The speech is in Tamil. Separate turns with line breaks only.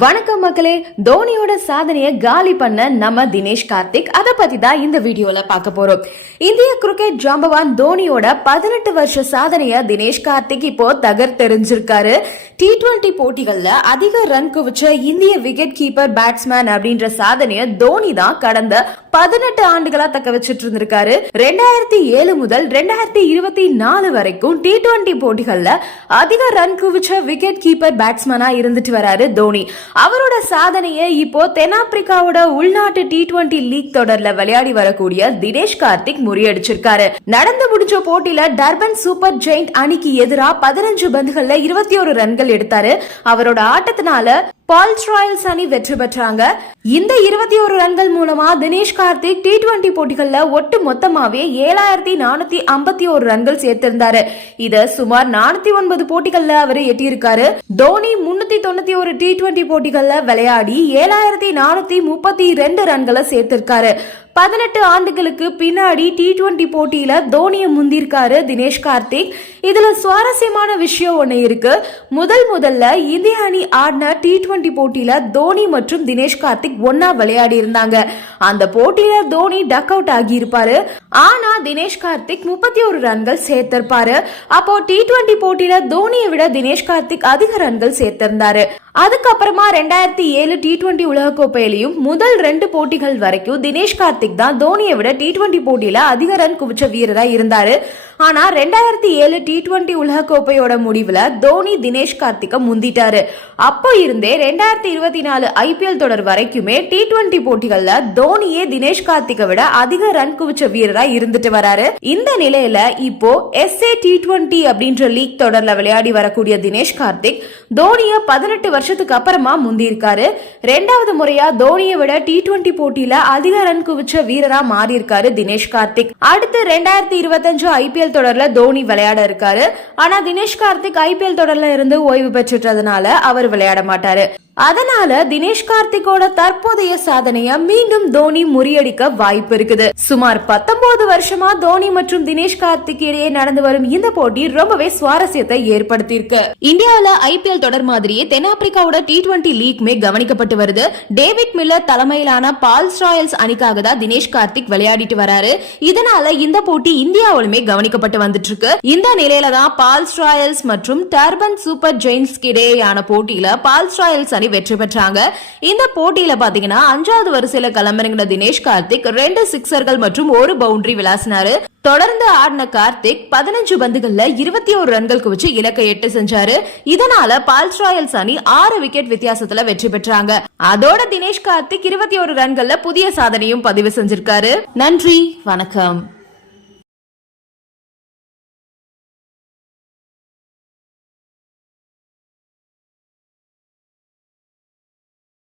வணக்கம் மக்களே. தோனியோட சாதனையை காலி பண்ண நம்ம தினேஷ் கார்த்திக். அதை பத்தி தான் இந்த வீடியோல பார்க்க போறோம். இந்திய கிரிக்கெட் ஜாம்பவான் தோனியோட பதினெட்டு வருஷ சாதனையை தினேஷ் கார்த்திக் இப்போ தகர் தெரிஞ்சிருக்காரு டி டுவெண்டி போட்டிகள்ல அதிக ரன் குவிச்ச இந்திய விக்கெட் கீப்பர் பேட்ஸ்மேன் அப்படின்ற சாதனையை தோனி தான் கடந்த பதினெட்டு ஆண்டுகளா தக்க வச்சிட்டு இருந்திருக்காரு. ரெண்டாயிரத்தி ஏழு முதல் ரெண்டாயிரத்தி இருபத்தி நாலு வரைக்கும் டி டுவெண்டி போட்டிகள்ல அதிக ரன் குவிச்ச விக்கெட் கீப்பர் பேட்ஸ்மேனா இருந்துட்டு வராரு தோனி. அவரோட சாதனையை இப்போ தென்னாப்பிரிக்காவோட உள்நாட்டு டி டுவெண்டி லீக் தொடர்ல விளையாடி வரக்கூடிய தினேஷ் கார்த்திக் முறியடிச்சிருக்காரு. நடந்து முடிஞ்ச போட்டியில டர்பன் சூப்பர் ஜெயிண்ட் அணிக்கு எதிராக பதினஞ்சு பந்துகள்ல இருபத்தி ஒரு ரன்கள் எடுத்தாரு. அவரோட ஆட்டத்தினால பால்ஸ் ராயல்ஸ் அணி வெற்றி பெற்றாங்க. இந்த இருபத்தி ஒரு ரன்கள் மூலமா தினேஷ் கார்த்திக் டி டுவெண்டி போட்டிகள்ல ஒட்டு மொத்தமாவே ஏழாயிரத்தி நானூத்தி ஐம்பத்தி ஒரு ரன்கள் சேர்த்திருந்தாரு. இத சுமார் நானூத்தி ஒன்பது போட்டிகள்ல அவர் எட்டியிருக்காரு. தோனி முன்னூத்தி தொண்ணூத்தி ஒரு டி டுவெண்டி போட்டிகளில் விளையாடி ஏழாயிரத்தி நானூத்தி முப்பத்தி ரெண்டு ரன்களை சேர்த்திருக்காரு. பதினெட்டு ஆண்டுகளுக்கு பின்னாடி டி டுவெண்டி போட்டியில தோனியை முந்திருக்காரு தினேஷ் கார்த்திக். இதுல சுவாரஸ்யமான விஷயம் ஒன்று இருக்கு. முதல் முதல்ல இந்திய அணி ஆடின டி டுவெண்டி போட்டியில தோனி மற்றும் தினேஷ் கார்த்திக் ஒன்னா விளையாடி இருந்தாங்க. அந்த போட்டியில தோனி டக் அவுட் ஆகி இருப்பாரு ஆனா தினேஷ் கார்த்திக் முப்பத்தி ஒரு ரன்கள் சேர்த்திருப்பாரு. அப்போ டி டுவெண்டி போட்டியில தோனியை விட தினேஷ் கார்த்திக் அதிக ரன்கள் சேர்த்திருந்தாரு. அதுக்கப்புறமா ரெண்டாயிரத்தி ஏழு டி டுவெண்டி உலகக்கோப்பையிலையும் முதல் ரெண்டு போட்டிகள் வரைக்கும் தினேஷ் கார்த்திக் தான் தோனியை விட டி டுவெண்டி போட்டியில அதிக ரன் குவிச்ச வீரரா இருந்தாரு. ஆனா ரெண்டாயிரத்தி ஏழு டி டுவெண்டி உலகக்கோப்பையோட முடிவுல தோனி தினேஷ் கார்த்திகை முந்திட்டாரு. அப்போ இருந்தே ரெண்டாயிரத்தி இருபத்தி நாலு ஐபிஎல் தொடர் வரைக்குமே டி டுவெண்டி போட்டிகள்ல தோனியே தினேஷ் கார்த்திகை விட அதிக ரன் குவிச்ச வீரரா இருந்துட்டு வராரு. இந்த நிலையில இப்போ எஸ் ஏ டி டுவெண்டி அப்படின்ற லீக் தொடர்ல விளையாடி வரக்கூடிய தினேஷ் கார்த்திக் தோனிய பதினெட்டு வருஷத்துக்கு அப்புறமா முந்தியிருக்காரு. ரெண்டாவது முறையா தோனியை விட டி டுவெண்டி போட்டியில அதிக ரன் குவிச்ச வீரரா மாறியிருக்காரு தினேஷ் கார்த்திக். அடுத்து ரெண்டாயிரத்தி இருபத்தஞ்சு ஐபிஎல் தொடரில் தோனி விளையாட இருக்காரு. ஆனா தினேஷ் கார்த்திக் ஐபிஎல் தொடரில் இருந்து ஓய்வு பெற்றுட்டதுனால அவர் விளையாட மாட்டாரு. அதனால தினேஷ் கார்த்திகோட தற்போதைய சாதனைய மீண்டும் தோனி முறியடிக்க வாய்ப்பு இருக்குது. சுமார் பத்தொன்பது வருஷமா தோனி மற்றும் தினேஷ் கார்த்திக் இடையே நடந்து வரும் இந்த போட்டி ரொம்பவே சுவாரஸ்யத்தை ஏற்படுத்தியிருக்கு. இந்தியாவில ஐபிஎல் தொடர் மாதிரியே தென்னாப்பிரிக்காவோட டி டுவெண்டி லீக்மே கவனிக்கப்பட்டு வருது. டேவிட் மில்லர் தலைமையிலான பால்ஸ் ராயல்ஸ் அணிக்காக தான் தினேஷ் கார்த்திக் விளையாடிட்டு வராரு. இதனால இந்த போட்டி இந்தியாவிலுமே கவனிக்கப்பட்டு வந்துட்டு இருக்கு இந்த நிலையில தான் பால்ஸ் ராயல்ஸ் மற்றும் டர்பன் சூப்பர் ஜெயின்ஸ்க்கு இடையேயான போட்டியில பால்ஸ் ராயல்ஸ் அணி வெற்றி பெற்றாங்க. இந்த போட்டியில பாத்தீங்கன்னா அஞ்சாவது வரிசையில களமிறங்கின தினேஷ் கார்த்திக் ரெண்டு சிக்ஸர்கள் மற்றும் ஒரு பவுண்டரி விளாசினாரு. தொடர்ந்து ஆடின கார்த்திக் பதினஞ்சு பந்துகள்ல இருபத்தி ஒரு ரன்கள் குவிச்சு இலக்கை எட்டு செஞ்சாரு. இதனால பால்ஸ் ராயல்ஸ் அணி ஆறு விக்கெட் வித்தியாசத்துல வெற்றி பெற்றாங்க. அதோட தினேஷ் கார்த்திக் இருபத்தி ஒரு ரன்கள்ல புதிய சாதனையும் பதிவு செஞ்சிருக்காரு. நன்றி வணக்கம்.